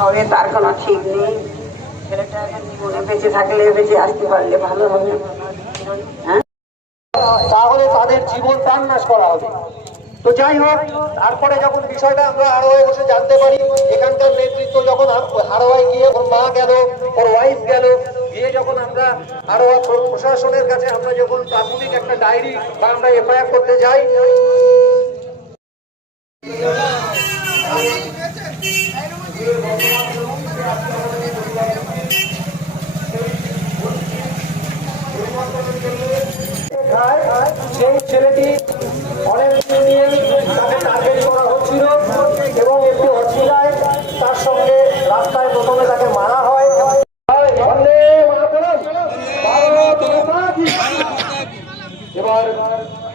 হবে ঠিক নেই। জীবনে বেঁচে থাকলে বেঁচে আসতে পারলে ভালো হবে। হ্যাঁ? তাহলে তাদের জীবন প্রাণ নাশ করা হবে। তো যাই হোক, তারপরে যখন বিষয়টা আমরা হারোয় বসে জানতে পারি, এখানকার নেতৃত্ব যখন হারোয় গিয়ে ওর মা গেল, ওর ওয়াইফ গেল, গিয়ে যখন আমরা হারোয়া প্রশাসনের কাছে আমরা যখন প্রাথমিক একটা ডায়েরি বা আমরা এফআইআর করতে যাই সেই ছেলেটি অনেক নিয়ে তাকে টার্গেট করা হচ্ছিল এবং একটি অসুবিধায় তার সঙ্গে রাস্তায় প্রথমে তাকে মারা হয়। এবার